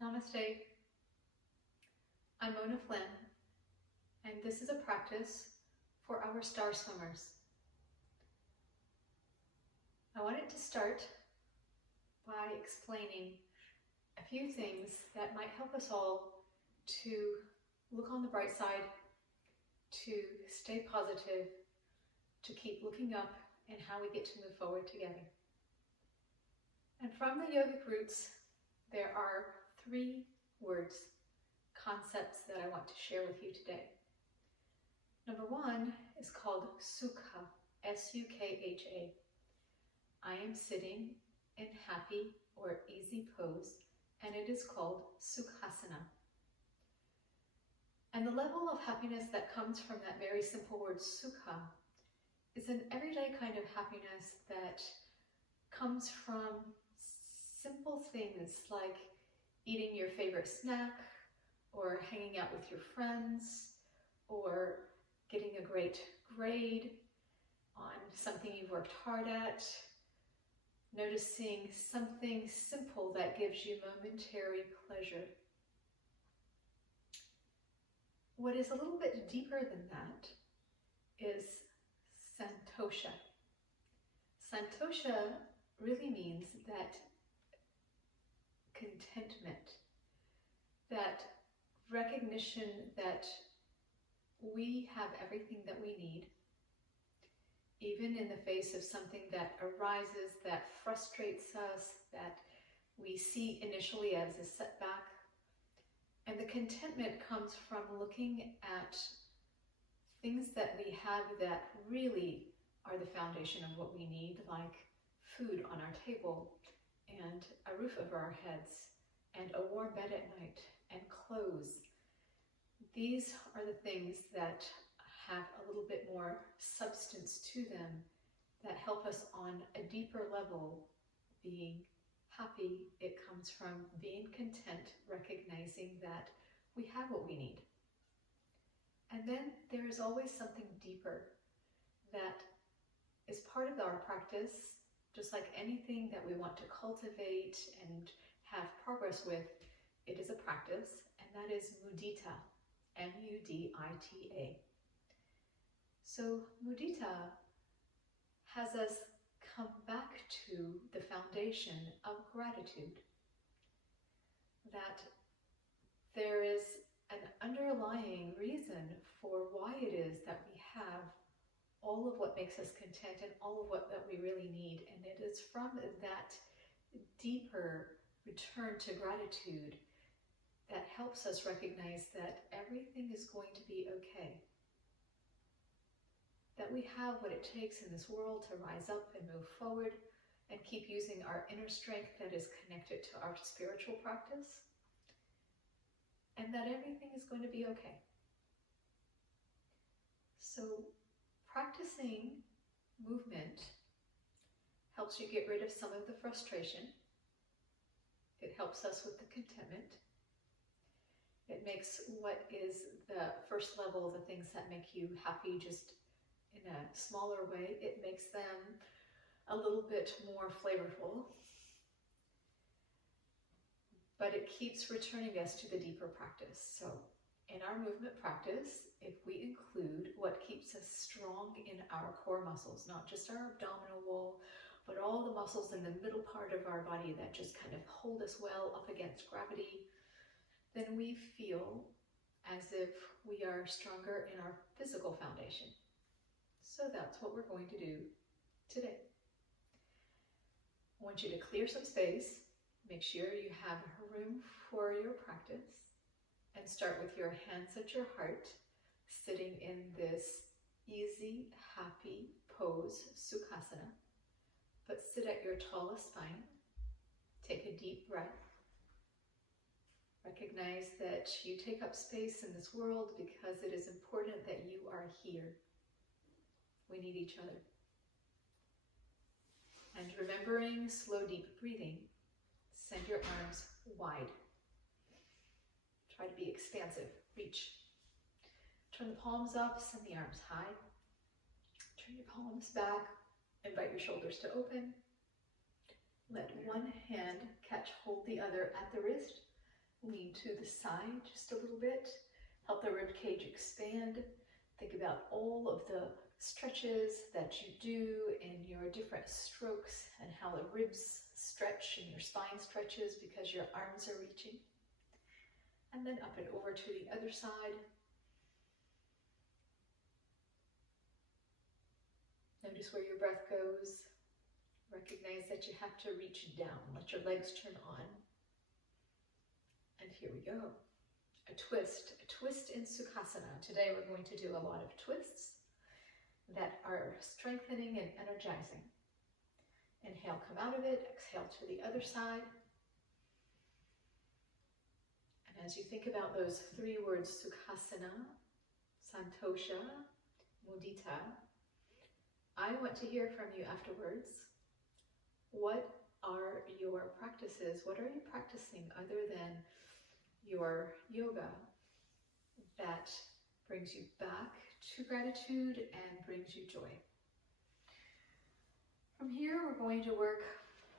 Namaste. I'm Mona Flynn, and this is a practice for our star swimmers. I wanted to start by explaining a few things that might help us all to look on the bright side, to stay positive, to keep looking up, and how we get to move forward together. And from the yogic roots, there are 3 words, concepts that I want to share with you today. Number 1 is called Sukha, S-U-K-H-A. I am sitting in happy or easy pose, and it is called Sukhasana. And the level of happiness that comes from that very simple word Sukha is an everyday kind of happiness that comes from simple things like eating your favorite snack, or hanging out with your friends, or getting a great grade on something you've worked hard at, noticing something simple that gives you momentary pleasure. What is a little bit deeper than that is santosha. Santosha really means that contentment, that recognition that we have everything that we need, even in the face of something that arises, that frustrates us, that we see initially as a setback. And the contentment comes from looking at things that we have that really are the foundation of what we need, like food on our table, and a roof over our heads, and a warm bed at night, and clothes. These are the things that have a little bit more substance to them, that help us on a deeper level being happy. It comes from being content, recognizing that we have what we need. And then there is always something deeper that is part of our practice. Just like anything that we want to cultivate and have progress with, it is a practice, and that is mudita, M-U-D-I-T-A. So mudita has us come back to the foundation of gratitude, that there is an underlying reason for why it is that we have all of what makes us content and all of what that we really need. And it is from that deeper return to gratitude that helps us recognize that everything is going to be okay. That we have what it takes in this world to rise up and move forward and keep using our inner strength that is connected to our spiritual practice. And that everything is going to be okay. So practicing movement helps you get rid of some of the frustration. It helps us with the contentment. It makes what is the first level, the things that make you happy just in a smaller way, it makes them a little bit more flavorful. But it keeps returning us to the deeper practice. So in our movement practice, if we include what keeps us strong in our core muscles, not just our abdominal wall, but all the muscles in the middle part of our body that just kind of hold us well up against gravity, then we feel as if we are stronger in our physical foundation. So that's what we're going to do today. I want you to clear some space, make sure you have room for your practice, and start with your hands at your heart, sitting in this easy, happy pose, Sukhasana. But sit at your tallest spine. Take a deep breath. Recognize that you take up space in this world because it is important that you are here. We need each other. And remembering slow, deep breathing, send your arms wide. Try to be expansive. Reach. Turn the palms up, send the arms high. Turn your palms back. Invite your shoulders to open. Let one hand catch hold the other at the wrist. Lean to the side just a little bit. Help the rib cage expand. Think about all of the stretches that you do in your different strokes and how the ribs stretch and your spine stretches because your arms are reaching. And then up and over to the other side. Notice where your breath goes. Recognize that you have to reach down. Let your legs turn on. And here we go. A twist in Sukhasana. Today we're going to do a lot of twists that are strengthening and energizing. Inhale, come out of it. Exhale to the other side. And as you think about those three words, Sukhasana, Santosha, Mudita, I want to hear from you afterwards. What are your practices? What are you practicing other than your yoga that brings you back to gratitude and brings you joy? From here, we're going to work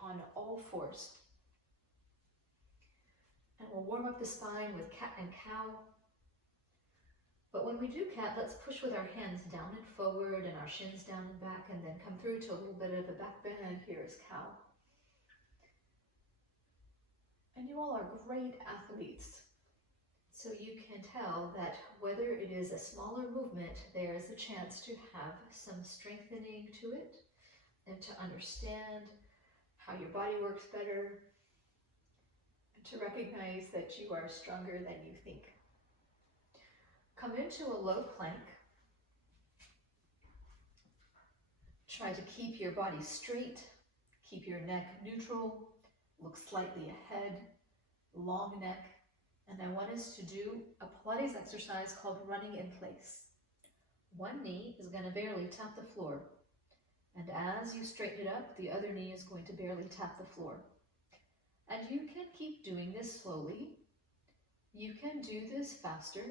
on all fours. And we'll warm up the spine with cat and cow. But when we do cat, let's push with our hands down and forward and our shins down and back, and then come through to a little bit of a back bend. Here is cow. And you all are great athletes. So you can tell that whether it is a smaller movement, there's a chance to have some strengthening to it and to understand how your body works better and to recognize that you are stronger than you think. Come into a low plank. Try to keep your body straight, keep your neck neutral, look slightly ahead, long neck. And I want us to do a Pilates exercise called running in place. One knee is going to barely tap the floor. And as you straighten it up, the other knee is going to barely tap the floor. And you can keep doing this slowly. You can do this faster.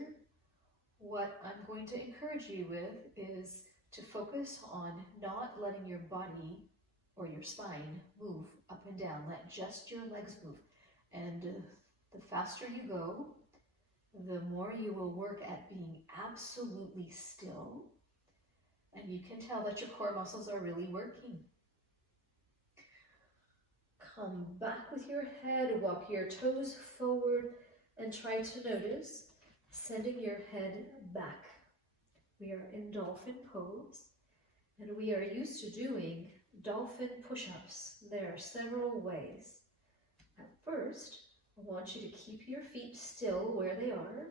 What I'm going to encourage you with is to focus on not letting your body or your spine move up and down. Let just your legs move. And the faster you go, the more you will work at being absolutely still. And you can tell that your core muscles are really working. Come back with your head, walk your toes forward, and try to notice sending your head back. We are in dolphin pose, and we are used to doing dolphin push-ups. There are several ways. At first, I want you to keep your feet still where they are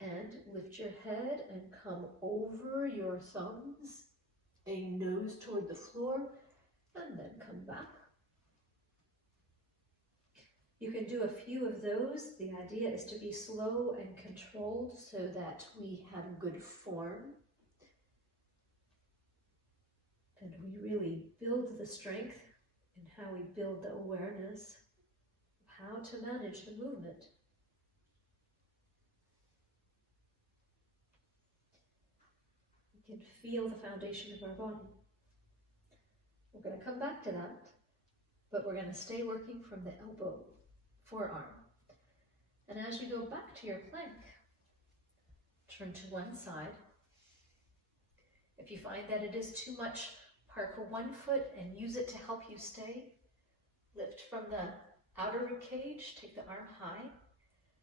and lift your head and come over your thumbs, a nose toward the floor, and then come back. You can do a few of those. The idea is to be slow and controlled so that we have good form. And we really build the strength in how we build the awareness of how to manage the movement. We can feel the foundation of our body. We're going to come back to that, but we're going to stay working from the elbow, forearm. And as you go back to your plank, turn to one side. If you find that it is too much, park one foot and use it to help you stay. Lift from the outer rib cage, take the arm high,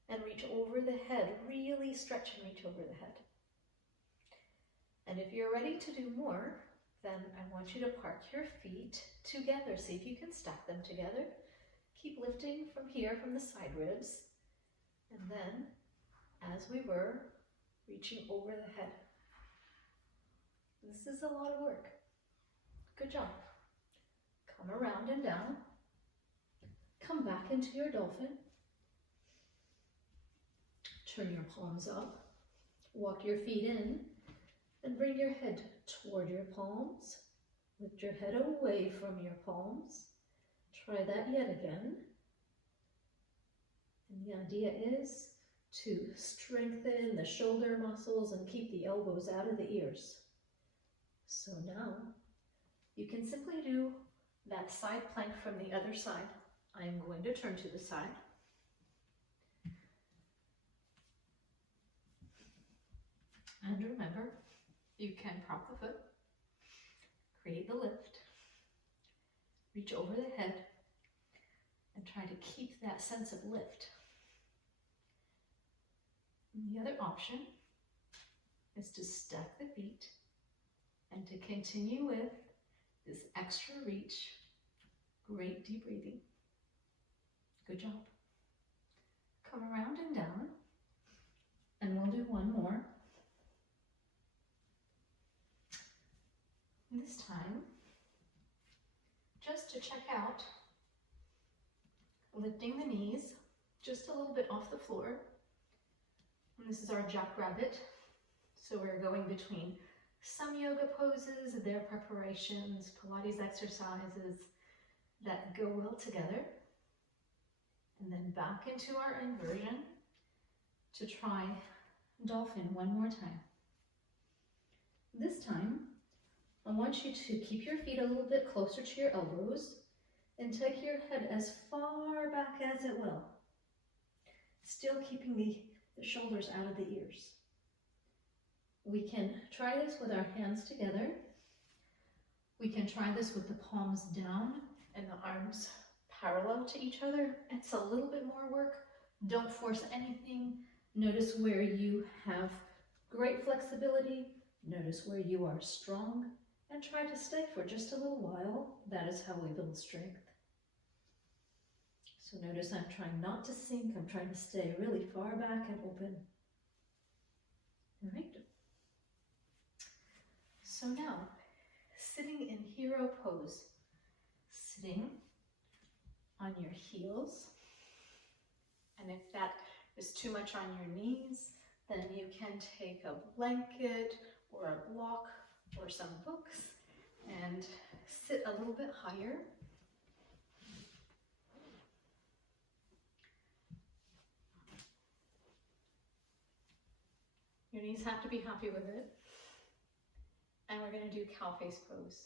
and reach over the head. Really stretch and reach over the head. And if you're ready to do more, then I want you to park your feet together. See if you can stack them together. Keep lifting from here, from the side ribs. And then, as we were, reaching over the head. This is a lot of work. Good job. Come around and down. Come back into your dolphin. Turn your palms up. Walk your feet in. And bring your head toward your palms. Lift your head away from your palms. Try that yet again. And the idea is to strengthen the shoulder muscles and keep the elbows out of the ears. So now, you can simply do that side plank from the other side. I'm going to turn to the side. And remember, you can prop the foot, create the lift, reach over the head, and try to keep that sense of lift. And the other option is to stack the feet and to continue with this extra reach. Great deep breathing. Good job. Come around and down, and we'll do one more. This time, just to check out, lifting the knees just a little bit off the floor. And this is our jackrabbit. So we're going between some yoga poses, their preparations, Pilates exercises that go well together. And then back into our inversion to try dolphin one more time. This time, I want you to keep your feet a little bit closer to your elbows and take your head as far back as it will. Still keeping the shoulders out of the ears. We can try this with our hands together. We can try this with the palms down and the arms parallel to each other. It's a little bit more work. Don't force anything. Notice where you have great flexibility. Notice where you are strong. And try to stay for just a little while. That is how we build strength. So notice I'm trying not to sink. I'm trying to stay really far back and open. All right. So now, sitting in hero pose. Sitting on your heels. And if that is too much on your knees, then you can take a blanket or a block or some books and sit a little bit higher. Your knees have to be happy with it. And we're going to do cow face pose.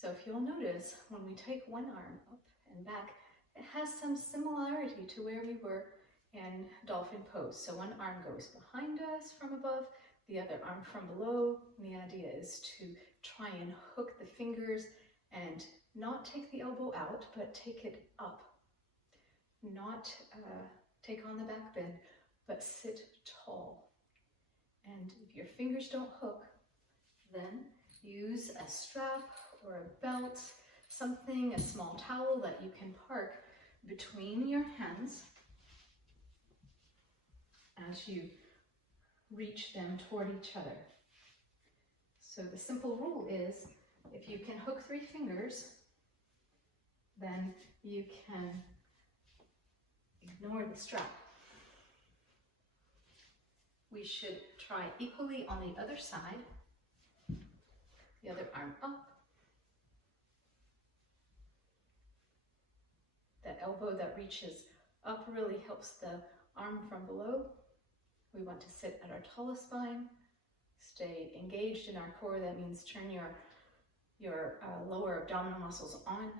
So if you'll notice, when we take one arm up and back, it has some similarity to where we were in dolphin pose. So one arm goes behind us from above, the other arm from below. And the idea is to try and hook the fingers and not take the elbow out, but take it up. Not take on the back bend, but sit tall. And if your fingers don't hook, then use a strap or a belt, something, a small towel that you can park between your hands as you reach them toward each other. So the simple rule is, if you can hook 3 fingers, then you can ignore the strap. We should try equally on the other side. The other arm up. The elbow that reaches up really helps the arm from below. We want to sit at our tallest spine. Stay engaged in our core. That means turn your lower abdominal muscles on.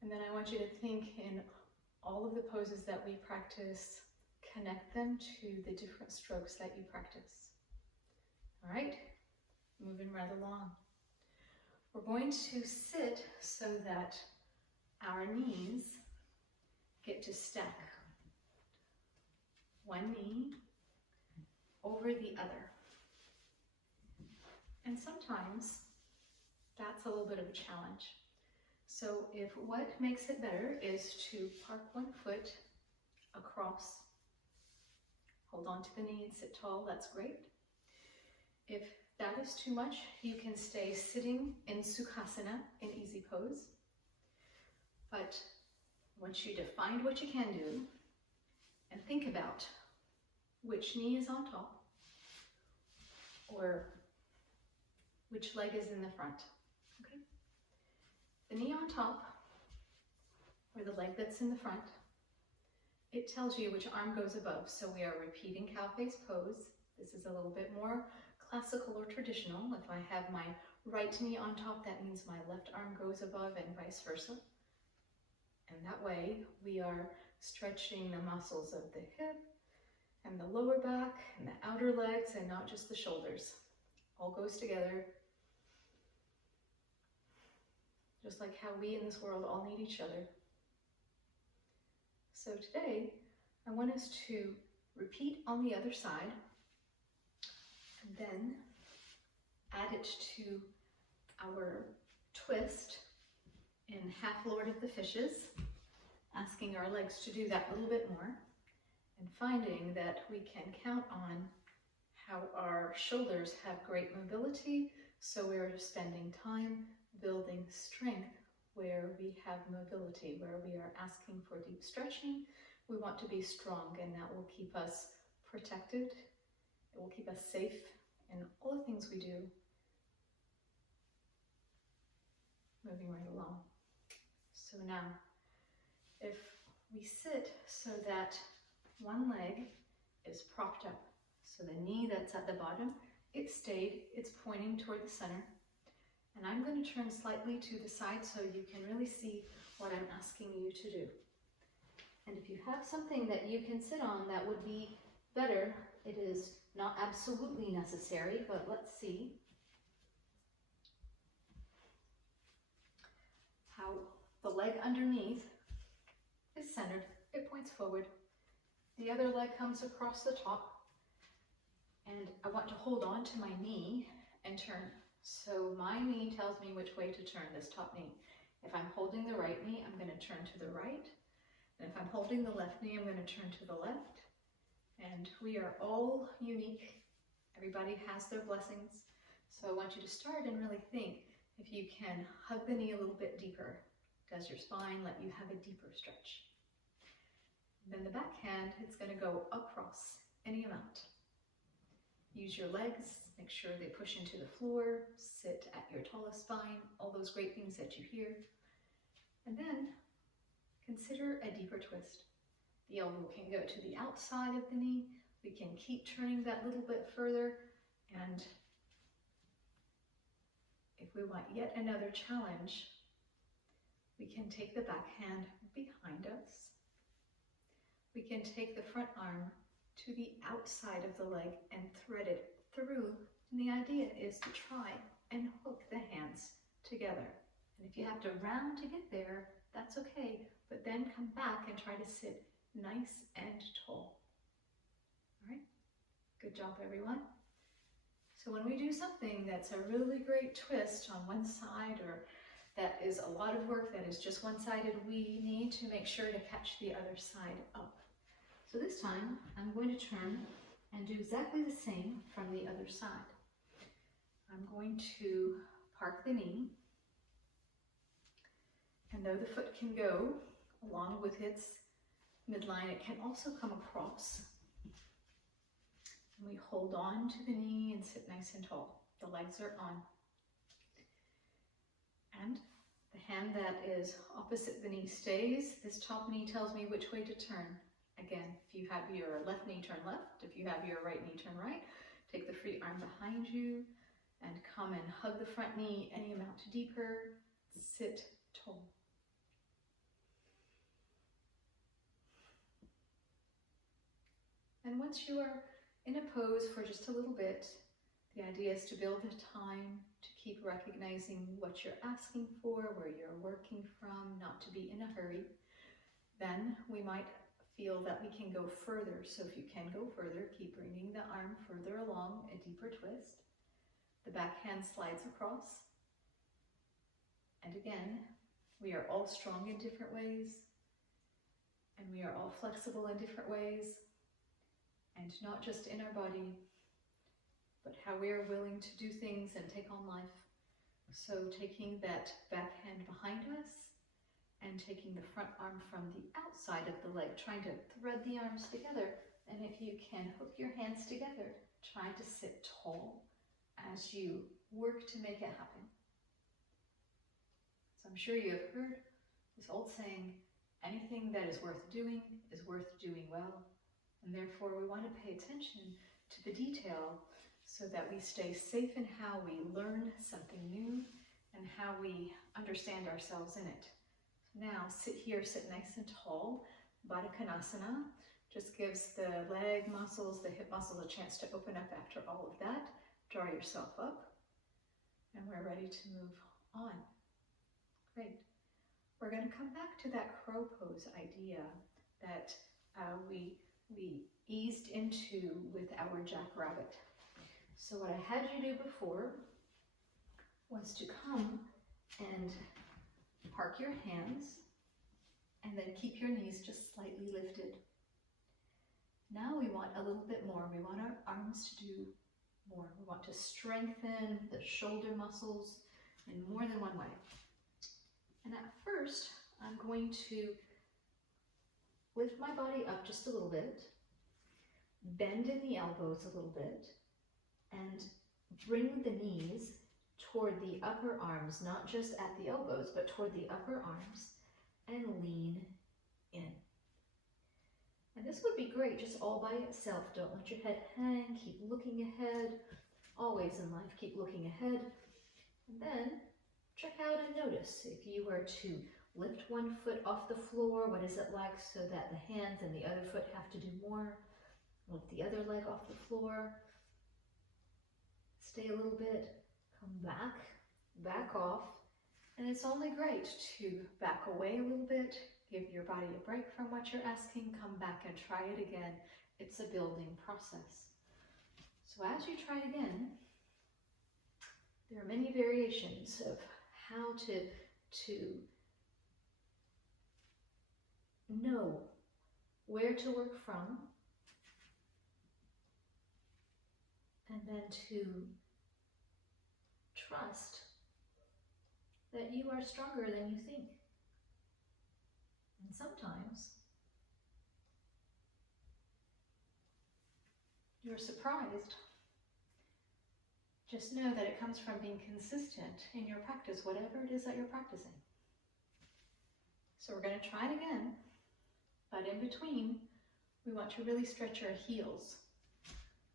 And then I want you to think in all of the poses that we practice, connect them to the different strokes that you practice. All right, moving right along. We're going to sit so that our knees get to stack. One knee over the other. And sometimes that's a little bit of a challenge. So if what makes it better is to park one foot across, hold on to the knee and sit tall, that's great. If that is too much, you can stay sitting in Sukhasana, in easy pose. But I want you to find what you can do and think about which knee is on top or which leg is in the front. Okay? The knee on top or the leg that's in the front, it tells you which arm goes above. So we are repeating cow face pose. This is a little bit more classical or traditional. If I have my right knee on top, that means my left arm goes above and vice versa. And that way we are stretching the muscles of the hip, and the lower back and the outer legs, and not just the shoulders. All goes together. Just like how we in this world all need each other. So today, I want us to repeat on the other side, and then add it to our twist in Half Lord of the Fishes, asking our legs to do that a little bit more, and finding that we can count on how our shoulders have great mobility, so we're spending time building strength where we have mobility, where we are asking for deep stretching. We want to be strong, and that will keep us protected. It will keep us safe in all the things we do. Moving right along. So now, if we sit so that one leg is propped up, so the knee that's at the bottom, it's pointing toward the center. And I'm going to turn slightly to the side so you can really see what I'm asking you to do. And if you have something that you can sit on that would be better, it is not absolutely necessary, but let's see how the leg underneath is centered. It points forward. The other leg comes across the top. And I want to hold on to my knee and turn. So my knee tells me which way to turn, this top knee. If I'm holding the right knee, I'm going to turn to the right. And if I'm holding the left knee, I'm going to turn to the left. And we are all unique. Everybody has their blessings. So I want you to start and really think if you can hug the knee a little bit deeper. Does your spine let you have a deeper stretch? Then the back hand, it's going to go across any amount. Use your legs, make sure they push into the floor, sit at your tallest spine, all those great things that you hear. And then consider a deeper twist. The elbow can go to the outside of the knee. We can keep turning that little bit further. And if we want yet another challenge, we can take the back hand behind us. We can take the front arm to the outside of the leg and thread it through. And the idea is to try and hook the hands together. And if you have to round to get there, that's okay, but then come back and try to sit nice and tall. All right, good job everyone. So when we do something that's a really great twist on one side, or that is a lot of work that is just one-sided, we need to make sure to catch the other side up. So this time, I'm going to turn and do exactly the same from the other side. I'm going to park the knee, and though the foot can go along with its midline, it can also come across. And we hold on to the knee and sit nice and tall. The legs are on. And the hand that is opposite the knee stays. This top knee tells me which way to turn. Again, if you have your left knee, turn left. If you have your right knee, turn right. Take the free arm behind you and come and hug the front knee any amount deeper. Sit tall. And once you are in a pose for just a little bit, the idea is to build the time to keep recognizing what you're asking for, where you're working from, not to be in a hurry. Then we might feel that we can go further. So if you can go further, keep bringing the arm further along, a deeper twist. The back hand slides across. And again, we are all strong in different ways, and we are all flexible in different ways, and not just in our body, but how we are willing to do things and take on life. So taking that back hand behind us, and taking the front arm from the outside of the leg, trying to thread the arms together. And if you can hook your hands together, try to sit tall as you work to make it happen. So I'm sure you have heard this old saying, anything that is worth doing well. And therefore we want to pay attention to the detail so that we stay safe in how we learn something new and how we understand ourselves in it. Now sit here, sit nice and tall, Baddha Konasana. Just gives the leg muscles, the hip muscles a chance to open up after all of that. Draw yourself up, and we're ready to move on. Great. We're going to come back to that crow pose idea that we eased into with our jackrabbit. So what I had you do before was to come and park your hands and then keep your knees just slightly lifted. Now we want a little bit more. We want our arms to do more. We want to strengthen the shoulder muscles in more than one way. And at first, I'm going to lift my body up just a little bit, bend in the elbows a little bit, and bring the knees toward the upper arms, not just at the elbows, but toward the upper arms, and lean in. And this would be great just all by itself. Don't let your head hang, keep looking ahead. Always in life, keep looking ahead. And then check out and notice if you were to lift one foot off the floor, what is it like so that the hands and the other foot have to do more? Lift the other leg off the floor. Stay a little bit, come back off. And it's only great to back away a little bit, give your body a break from what you're asking, come back and try it again. It's a building process. So as you try it again, there are many variations of how to know where to work from, and then to trust that you are stronger than you think. And sometimes you're surprised. Just know that it comes from being consistent in your practice, whatever it is that you're practicing. So we're going to try it again, but in between, we want to really stretch our heels.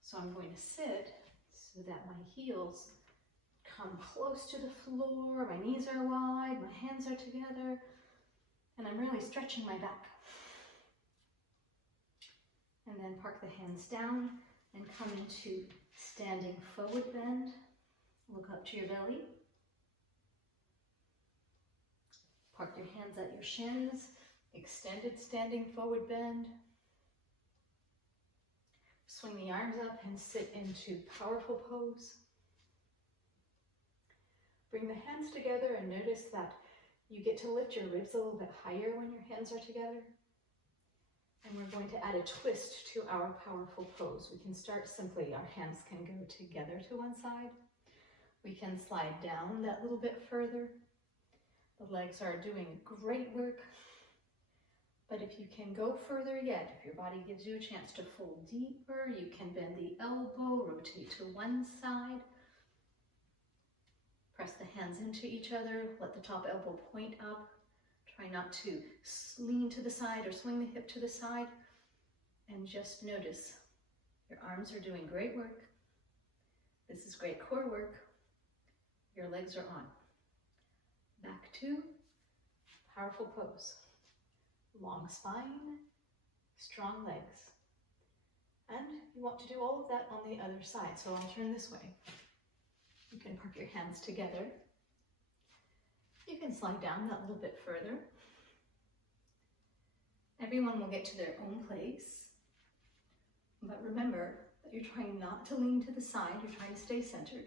So I'm going to sit so that my heels come close to the floor, my knees are wide, my hands are together, and I'm really stretching my back. And then park the hands down and come into standing forward bend. Look up to your belly. Park your hands at your shins, extended standing forward bend. Swing the arms up and sit into powerful pose. Bring the hands together and notice that you get to lift your ribs a little bit higher when your hands are together. And we're going to add a twist to our powerful pose. We can start simply, our hands can go together to one side. We can slide down that little bit further. The legs are doing great work. But if you can go further yet, if your body gives you a chance to fold deeper, you can bend the elbow, rotate to one side. Press the hands into each other, let the top elbow point up. Try not to lean to the side or swing the hip to the side. And just notice your arms are doing great work. This is great core work. Your legs are on. Back to powerful pose. Long spine, strong legs. And you want to do all of that on the other side. So I'll turn this way. You can park your hands together. You can slide down that little bit further. Everyone will get to their own place. But remember that you're trying not to lean to the side, you're trying to stay centered.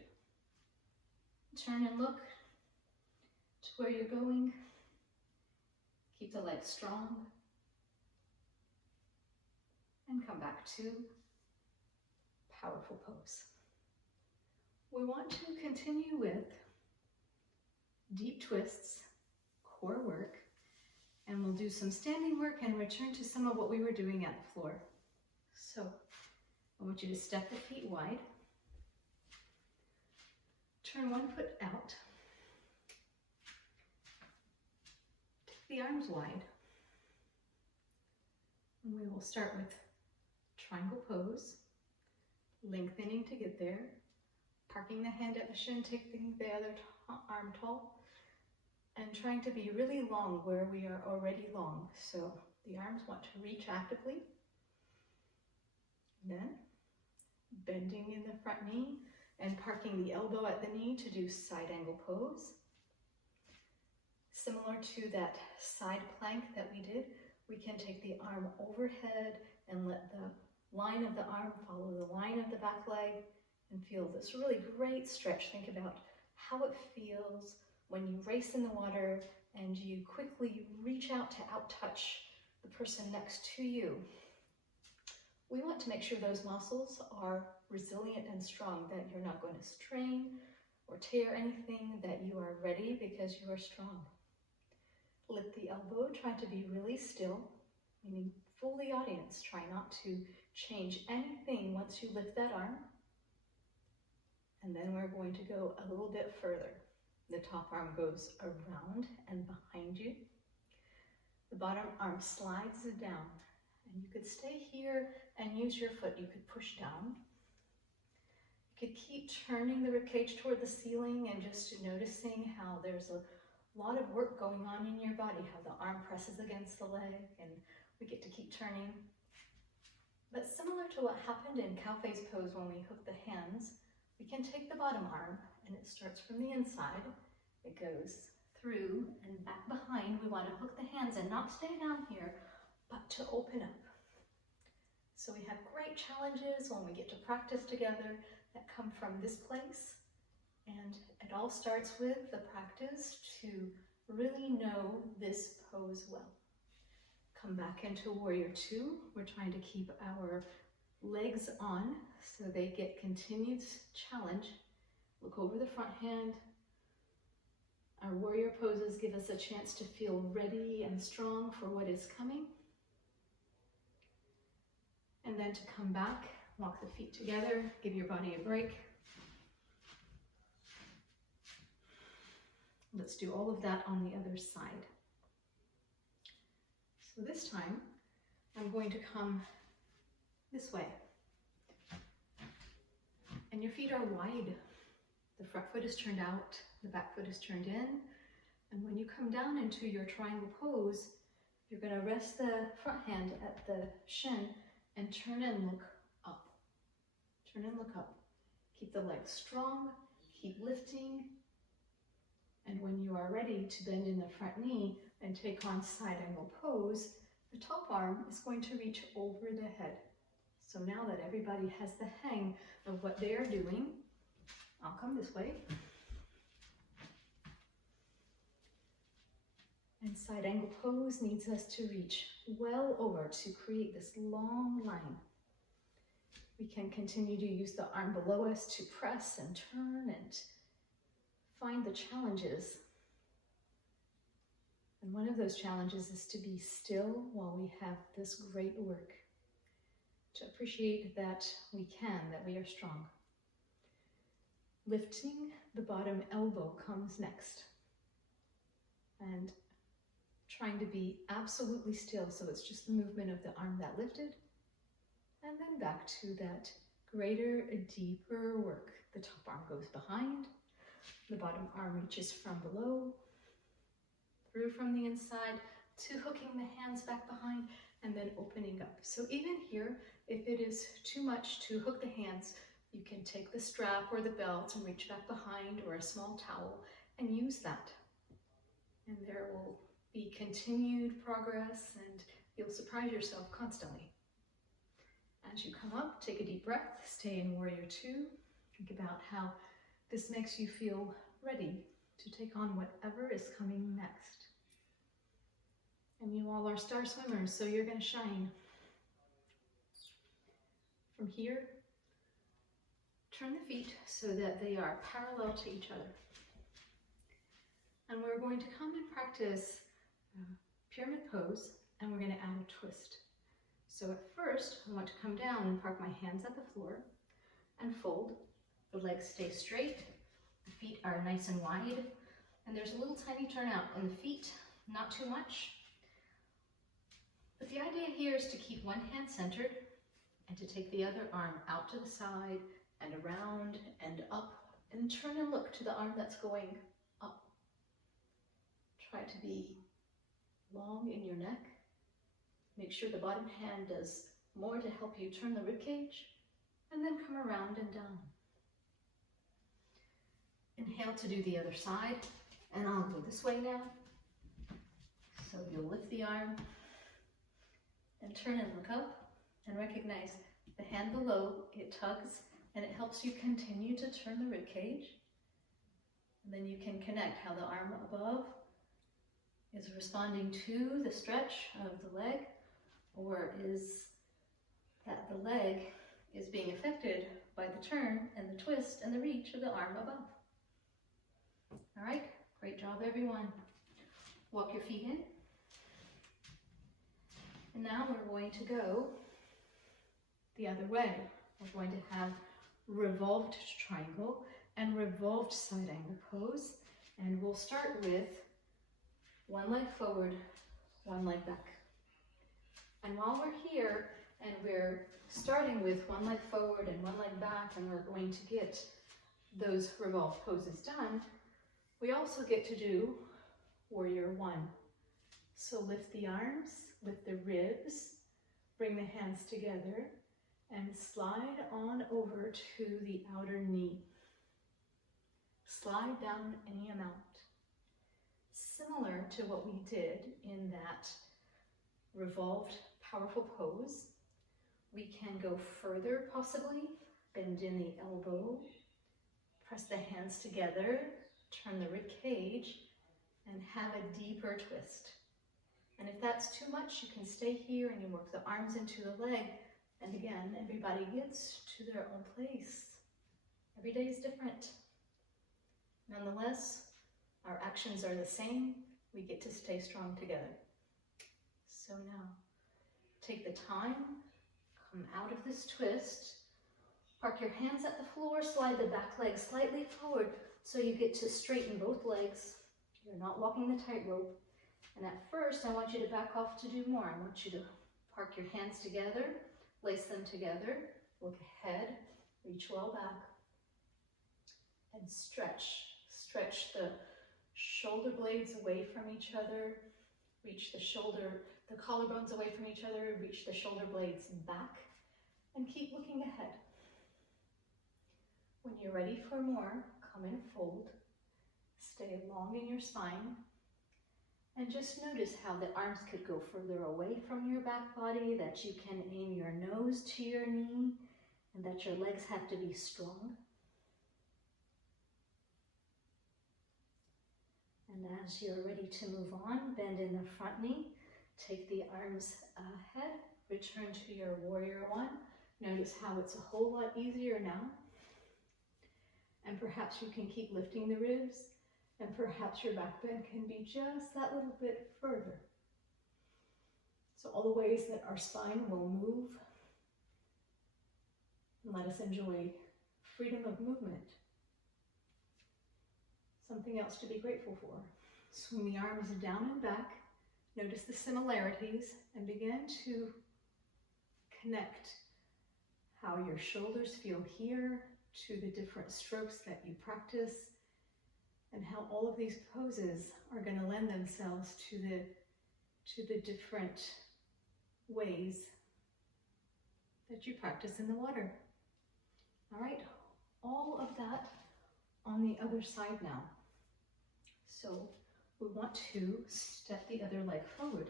Turn and look to where you're going. Keep the legs strong. And come back to powerful pose. We want to continue with deep twists, core work, and we'll do some standing work and return to some of what we were doing at the floor. So I want you to step the feet wide, turn one foot out, take the arms wide, and we will start with triangle pose, lengthening to get there, parking the hand at the shin, taking the other arm tall, and trying to be really long where we are already long. So the arms want to reach actively. Then bending in the front knee and parking the elbow at the knee to do side angle pose. Similar to that side plank that we did, we can take the arm overhead and let the line of the arm follow the line of the back leg and feel this really great stretch. Think about how it feels when you race in the water and you quickly reach out to out-touch the person next to you. We want to make sure those muscles are resilient and strong, that you're not going to strain or tear anything, that you are ready because you are strong. Lift the elbow, try to be really still, meaning fool the audience. Try not to change anything once you lift that arm. And then we're going to go a little bit further. The top arm goes around and behind you. The bottom arm slides down. And you could stay here and use your foot. You could push down. You could keep turning the ribcage toward the ceiling and just noticing how there's a lot of work going on in your body, how the arm presses against the leg, and we get to keep turning. But similar to what happened in cow face pose when we hook the hands, we can take the bottom arm, and it starts from the inside. It goes through and back behind. We want to hook the hands and not stay down here, but to open up. So we have great challenges when we get to practice together that come from this place. And it all starts with the practice to really know this pose well. Come back into Warrior Two. We're trying to keep our legs on so they get continued challenge. Look over the front hand. Our warrior poses give us a chance to feel ready and strong for what is coming. And then to come back, walk the feet together, give your body a break. Let's do all of that on the other side. So this time, I'm going to come this way. And your feet are wide. The front foot is turned out, the back foot is turned in. And when you come down into your triangle pose, you're going to rest the front hand at the shin and turn and look up. Turn and look up. Keep the legs strong, keep lifting. And when you are ready to bend in the front knee and take on side angle pose, the top arm is going to reach over the head. So now that everybody has the hang of what they are doing, I'll come this way. And side angle pose needs us to reach well over to create this long line. We can continue to use the arm below us to press and turn and find the challenges. And one of those challenges is to be still while we have this great work. To appreciate that we can, that we are strong. Lifting the bottom elbow comes next. And trying to be absolutely still, so it's just the movement of the arm that lifted. And then back to that greater, deeper work. The top arm goes behind. The bottom arm reaches from below, through from the inside, to hooking the hands back behind, and then opening up. So even here, if it is too much to hook the hands, you can take the strap or the belt and reach back behind, or a small towel, and use that. And there will be continued progress, and you'll surprise yourself constantly. As you come up, take a deep breath, stay in Warrior Two. Think about how this makes you feel ready to take on whatever is coming next. And you all are star swimmers, so you're going to shine. From here, turn the feet so that they are parallel to each other. And we're going to come and practice pyramid pose, and we're going to add a twist. So at first, I want to come down and park my hands at the floor and fold. The legs stay straight, the feet are nice and wide, and there's a little tiny turnout in the feet, not too much. But the idea here is to keep one hand centered and to take the other arm out to the side and around and up, and turn and look to the arm that's going up. Try to be long in your neck. Make sure the bottom hand does more to help you turn the ribcage, and then come around and down. Inhale to do the other side, and I'll go this way now. So you'll lift the arm and turn and look up and recognize the hand below, it tugs and it helps you continue to turn the rib cage. And then you can connect how the arm above is responding to the stretch of the leg, or is that the leg is being affected by the turn and the twist and the reach of the arm above. All right, great job everyone. Walk your feet in. And now we're going to go the other way. We're going to have revolved triangle and revolved side angle pose. And we'll start with one leg forward, one leg back. And while we're here and we're starting with one leg forward and one leg back, and we're going to get those revolved poses done, we also get to do warrior one. So lift the arms, lift the ribs, bring the hands together, and slide on over to the outer knee. Slide down any amount. Similar to what we did in that revolved powerful pose, we can go further possibly, bend in the elbow, press the hands together, turn the rib cage, and have a deeper twist. And if that's too much, you can stay here and you work the arms into the leg. And again, everybody gets to their own place. Every day is different. Nonetheless, our actions are the same. We get to stay strong together. So now, take the time, come out of this twist, park your hands at the floor, slide the back leg slightly forward so you get to straighten both legs. You're not walking the tightrope. And at first, I want you to back off to do more. I want you to park your hands together, lace them together, look ahead, reach well back, and stretch. Stretch the shoulder blades away from each other, reach the collarbones away from each other, reach the shoulder blades back, and keep looking ahead. When you're ready for more, come and fold. Stay long in your spine. And just notice how the arms could go further away from your back body, that you can aim your nose to your knee, and that your legs have to be strong. And as you're ready to move on, bend in the front knee, take the arms ahead, return to your warrior one. Notice how it's a whole lot easier now. And perhaps you can keep lifting the ribs, and perhaps your back bend can be just that little bit further. So all the ways that our spine will move, and let us enjoy freedom of movement. Something else to be grateful for. Swing the arms down and back. Notice the similarities and begin to connect how your shoulders feel here to the different strokes that you practice, and how all of these poses are going to lend themselves to the different ways that you practice in the water. All right, all of that on the other side now. So we want to step the other leg forward.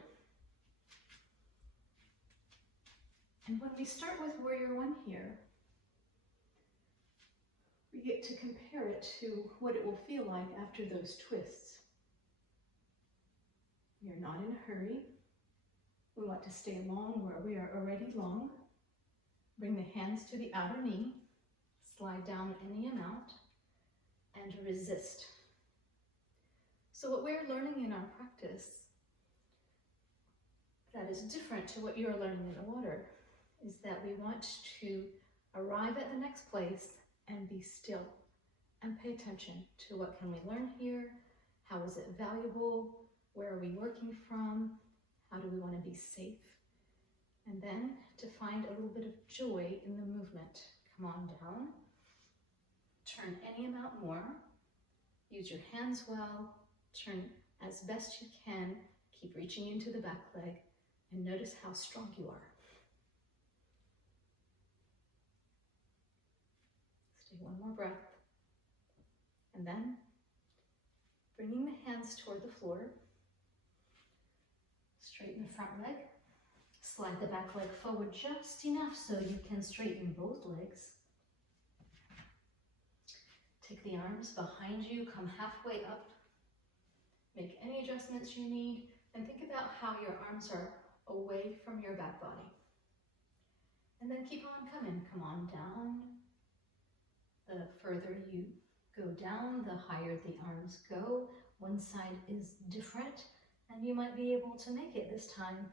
And when we start with warrior one here, we get to compare it to what it will feel like after those twists. You're not in a hurry. We want to stay long where we are already long. Bring the hands to the outer knee. Slide down any amount and resist. So what we're learning in our practice that is different to what you're learning in the water is that we want to arrive at the next place and be still and pay attention to what can we learn here, how is it valuable, where are we working from, how do we want to be safe, and then to find a little bit of joy in the movement. Come on down, turn any amount more, use your hands well, turn as best you can, keep reaching into the back leg, and notice how strong you are. one more breath. And then bringing the hands toward the floor. Straighten the front leg. Slide the back leg forward just enough so you can straighten both legs. Take the arms behind you, come halfway up. Make any adjustments you need, and think about how your arms are away from your back body. And then keep on coming. Come on down. The further you go down, the higher the arms go. One side is different, and you might be able to make it this time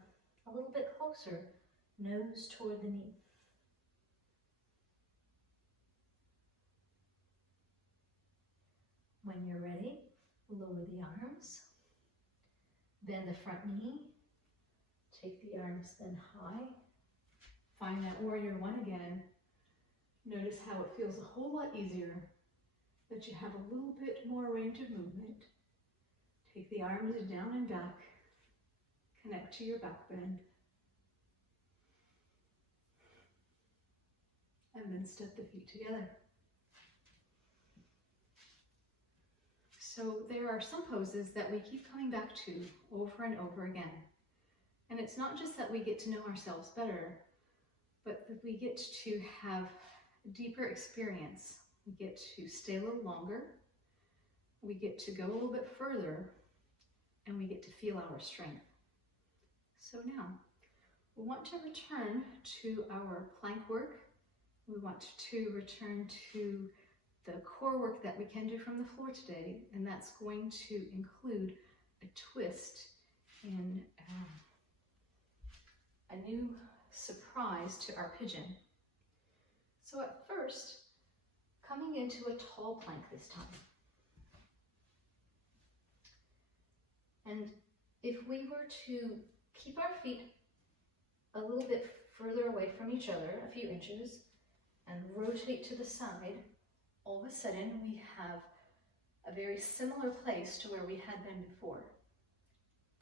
a little bit closer, nose toward the knee. When you're ready, lower the arms, bend the front knee, take the arms then high. Find that warrior one again. Notice how it feels a whole lot easier, that you have a little bit more range of movement. Take the arms down and back. Connect to your back bend. And then step the feet together. So there are some poses that we keep coming back to over and over again. And it's not just that we get to know ourselves better, but that we get to have a deeper experience. We get to stay a little longer. We get to go a little bit further, and we get to feel our strength. So now, we want to return to our plank work. We want to return to the core work that we can do from the floor today, and that's going to include a twist in a new surprise to our pigeon. So at first, coming into a tall plank this time. And if we were to keep our feet a little bit further away from each other, a few inches, and rotate to the side, all of a sudden we have a very similar place to where we had been before.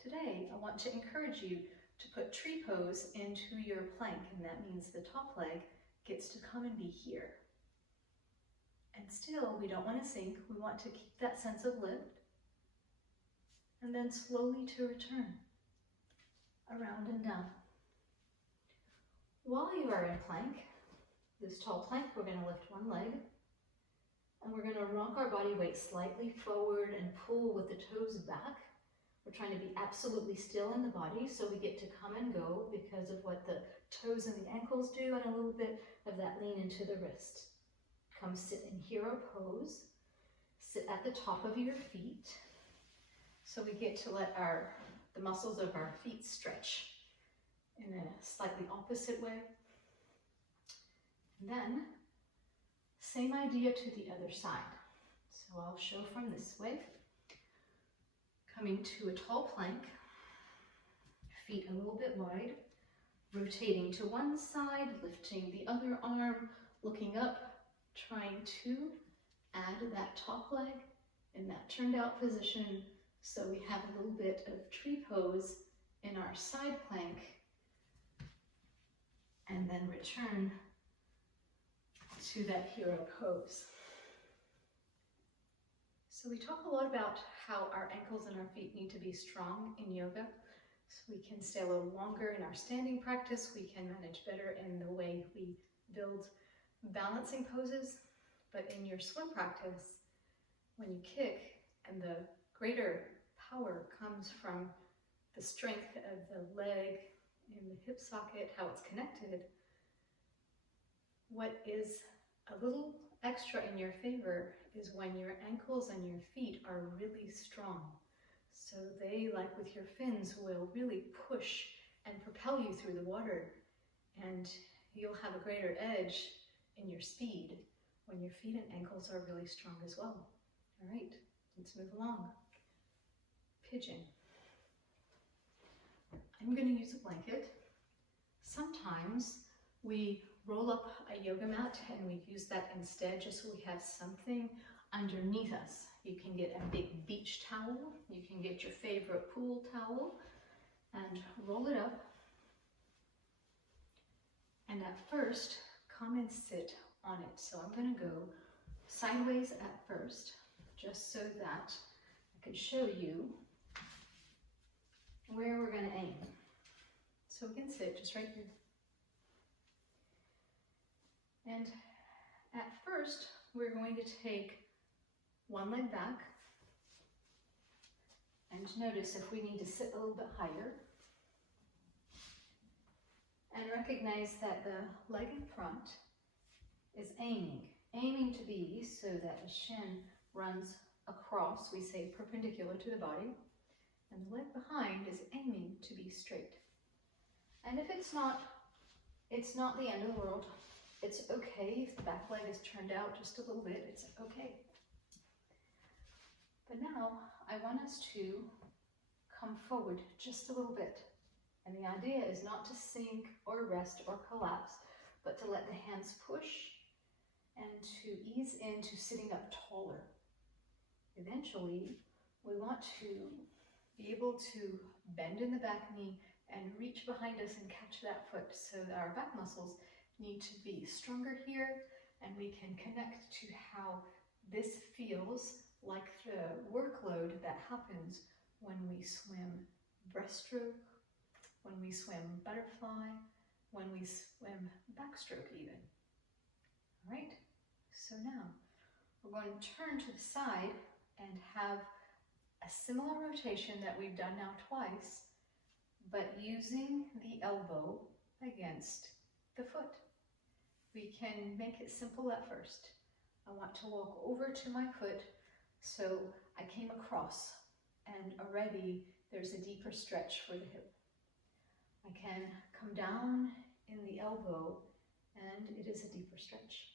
Today, I want to encourage you to put tree pose into your plank, and that means the top leg gets to come and be here. And still, we don't want to sink. We want to keep that sense of lift, and then slowly to return around and down. While you are in plank, this tall plank, we're going to lift one leg, and we're going to rock our body weight slightly forward and pull with the toes back. We're trying to be absolutely still in the body, so we get to come and go because of what the toes and the ankles do, and a little bit of that lean into the wrist. Come sit in hero pose. Sit at the top of your feet. So we get to let the muscles of our feet stretch in a slightly opposite way. And then, same idea to the other side. So I'll show from this way. Coming to a tall plank, feet a little bit wide, rotating to one side, lifting the other arm, looking up, trying to add that top leg in that turned out position so we have a little bit of tree pose in our side plank, and then return to that hero pose. So we talk a lot about how our ankles and our feet need to be strong in yoga, so we can stay a little longer in our standing practice, we can manage better in the way we build balancing poses, but in your swim practice, when you kick, and the greater power comes from the strength of the leg and the hip socket, how it's connected, what is a little extra in your favor is when your ankles and your feet are really strong. So they, like with your fins, will really push and propel you through the water, and you'll have a greater edge in your speed when your feet and ankles are really strong as well. All right, let's move along. Pigeon. I'm going to use a blanket. Sometimes we roll up a yoga mat and we use that instead, just so we have something underneath us. You can get a big beach towel, you can get your favorite pool towel and roll it up. And at first, come and sit on it. So I'm going to go sideways at first, just so that I can show you where we're going to aim. So we can sit just right here. And at first, we're going to take one leg back. And notice if we need to sit a little bit higher. And recognize that the leg in front is aiming to be so that the shin runs across, we say perpendicular to the body, and the leg behind is aiming to be straight. And if it's not the end of the world. It's okay if the back leg is turned out just a little bit, it's okay. But now I want us to come forward just a little bit. And the idea is not to sink or rest or collapse, but to let the hands push and to ease into sitting up taller. Eventually, we want to be able to bend in the back knee and reach behind us and catch that foot, so that our back muscles need to be stronger here, and we can connect to how this feels like the workload that happens when we swim breaststroke, when we swim butterfly, when we swim backstroke even. All right, so now we're going to turn to the side and have a similar rotation that we've done now twice, but using the elbow against the foot. We can make it simple at first. I want to walk over to my foot, so I came across, and already there's a deeper stretch for the hip. I can come down in the elbow, and it is a deeper stretch.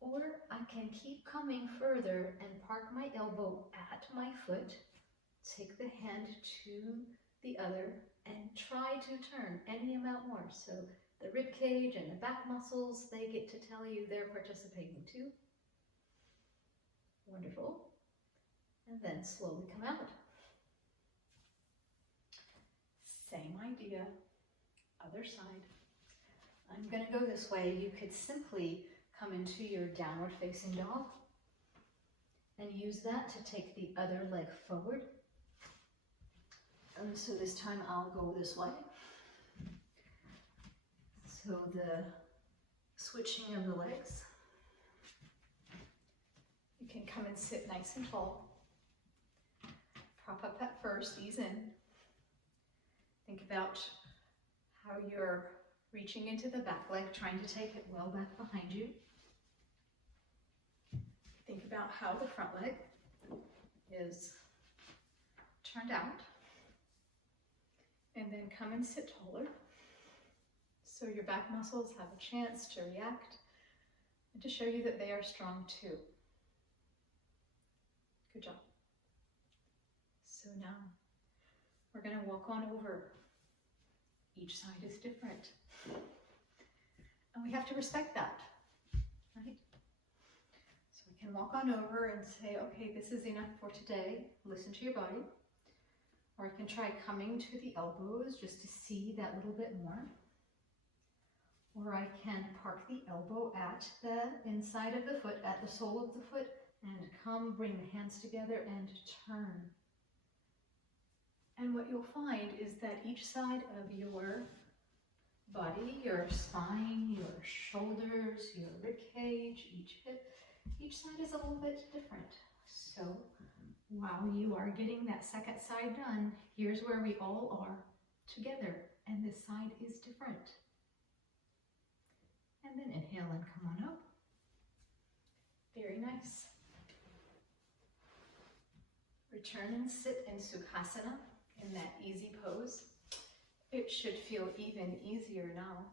Or I can keep coming further and park my elbow at my foot, take the hand to the other, and try to turn any amount more. So the rib cage and the back muscles, they get to tell you they're participating too. Wonderful. And then slowly come out. Same idea, other side. I'm going to go this way. You could simply come into your downward facing dog and use that to take the other leg forward. And so this time I'll go this way. So the switching of the legs. You can come and sit nice and tall. Prop up at first, ease in. Think about how you're reaching into the back leg, trying to take it well back behind you. Think about how the front leg is turned out. And then come and sit taller, so your back muscles have a chance to react and to show you that they are strong too. Good job. So now we're going to walk on over. Each side is different. And we have to respect that, right? So we can walk on over and say, okay, this is enough for today. Listen to your body. Or I can try coming to the elbows just to see that little bit more. Or I can park the elbow at the inside of the foot, at the sole of the foot, and come bring the hands together and turn. And what you'll find is that each side of your body, your spine, your shoulders, your rib cage, each hip, each side is a little bit different. So while you are getting that second side done, here's where we all are together, and this side is different. And then inhale and come on up. Very nice. Return and sit in Sukhasana in that easy pose. It should feel even easier now.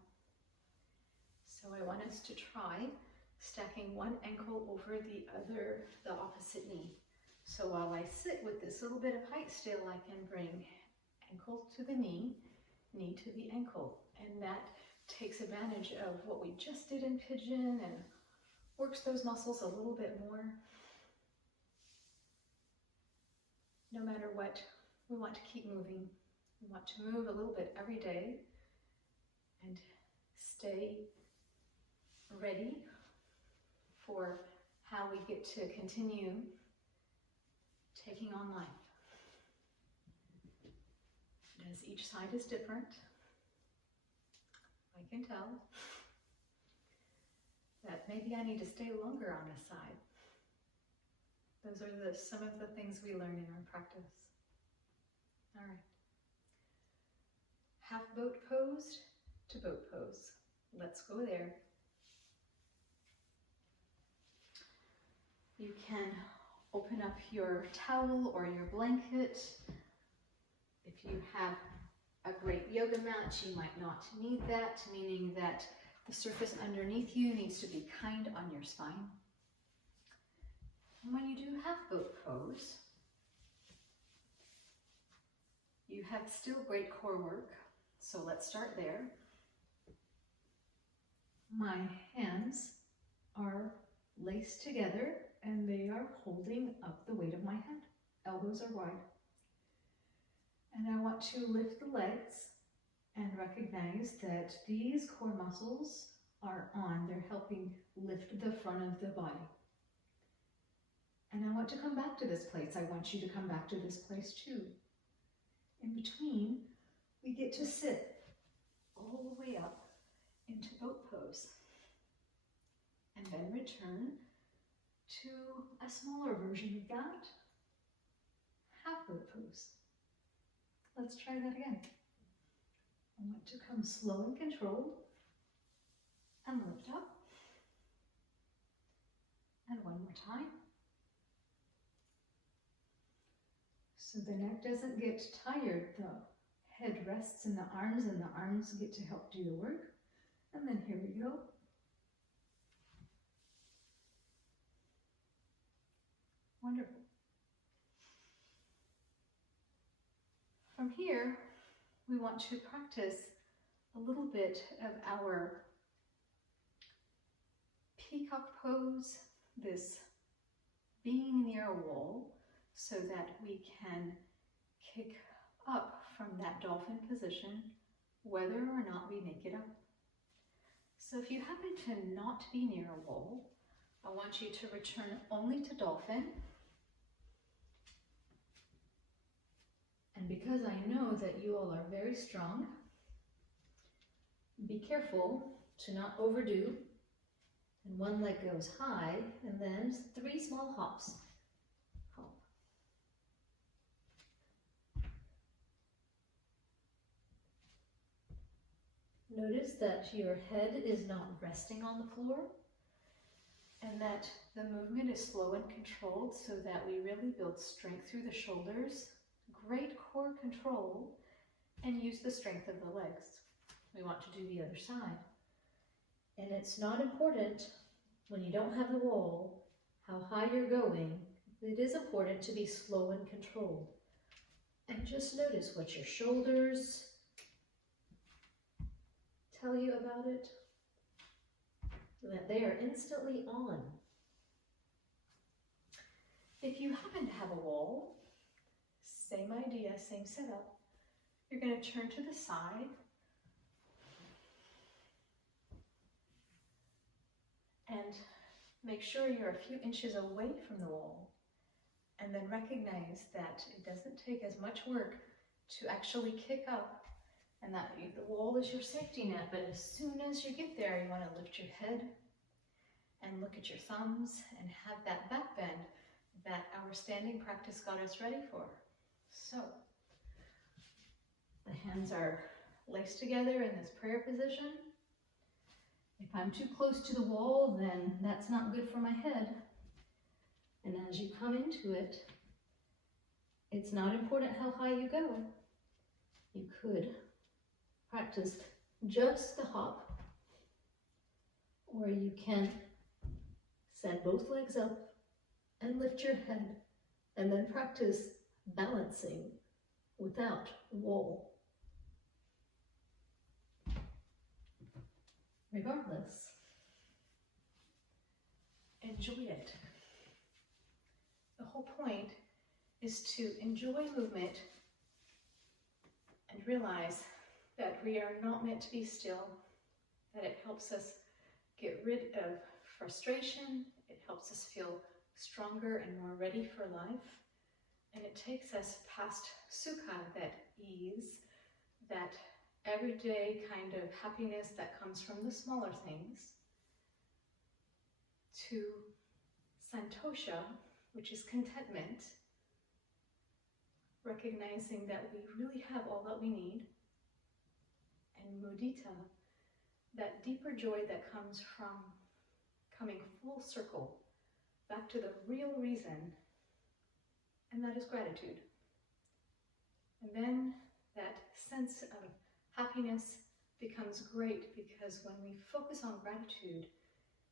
So I want us to try stacking one ankle over the other, the opposite knee. So while I sit with this little bit of height still, I can bring ankle to the knee, knee to the ankle. And that takes advantage of what we just did in pigeon and works those muscles a little bit more. No matter what, we want to keep moving. We want to move a little bit every day and stay ready for how we get to continue taking on life. As each side is different, I can tell that maybe I need to stay longer on a side. Those are some of the things we learn in our practice. All right. Half boat pose to boat pose. Let's go there. You can open up your towel or your blanket. If you have a great yoga mat, you might not need that, meaning that the surface underneath you needs to be kind on your spine. And when you do half boat pose, you have still great core work, so let's start there. My hands are laced together and they are holding up the weight of my head. Elbows are wide. And I want to lift the legs and recognize that these core muscles are on. They're helping lift the front of the body. And I want to come back to this place. I want you to come back to this place too. In between, we get to sit all the way up into boat pose. And then return to a smaller version of that, half boat pose. Let's try that again. I want to come slow and controlled and lift up. And one more time. So the neck doesn't get tired, the head rests in the arms get to help do the work. And then here we go. Wonderful. From here, we want to practice a little bit of our peacock pose, this being near a wall, so that we can kick up from that dolphin position, whether or not we make it up. So if you happen to not be near a wall, I want you to return only to dolphin. And because I know that you all are very strong, be careful to not overdo. And one leg goes high, and then 3 small hops. Hop. Notice that your head is not resting on the floor, and that the movement is slow and controlled so that we really build strength through the shoulders, great core control, and use the strength of the legs. We want to do the other side. And it's not important when you don't have the wall how high you're going. It is important to be slow and controlled. And just notice what your shoulders tell you about it, that they are instantly on. If you happen to have a wall, same idea, same setup. You're going to turn to the side and make sure you're a few inches away from the wall, and then recognize that it doesn't take as much work to actually kick up, and that the wall is your safety net, but as soon as you get there, you want to lift your head and look at your thumbs and have that back bend that our standing practice got us ready for. So, the hands are laced together in this prayer position. If I'm too close to the wall, then that's not good for my head. And as you come into it, it's not important how high you go. You could practice just the hop, or you can send both legs up and lift your head, and then practice balancing without wall. Regardless, enjoy it. The whole point is to enjoy movement and realize that we are not meant to be still, that it helps us get rid of frustration It helps us feel stronger and more ready for life. And it takes us past sukha, that ease, that everyday kind of happiness that comes from the smaller things, to santosha, which is contentment, recognizing that we really have all that we need, and mudita, that deeper joy that comes from coming full circle back to the real reason, and that is gratitude. And then that sense of happiness becomes great, because when we focus on gratitude,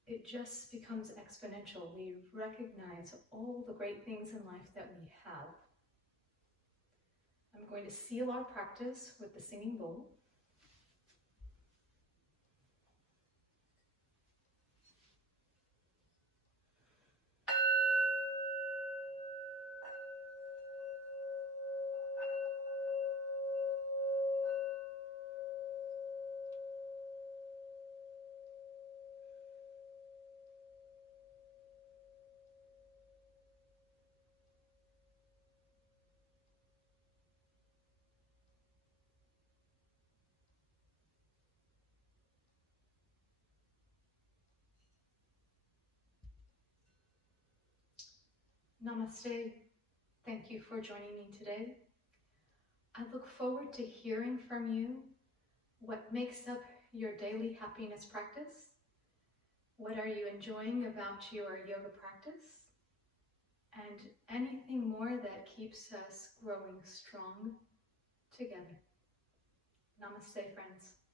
it just becomes exponential. We recognize all the great things in life that we have. I'm going to seal our practice with the singing bowl. Namaste. Thank you for joining me today. I look forward to hearing from you what makes up your daily happiness practice. What are you enjoying about your yoga practice? And anything more that keeps us growing strong together. Namaste, friends.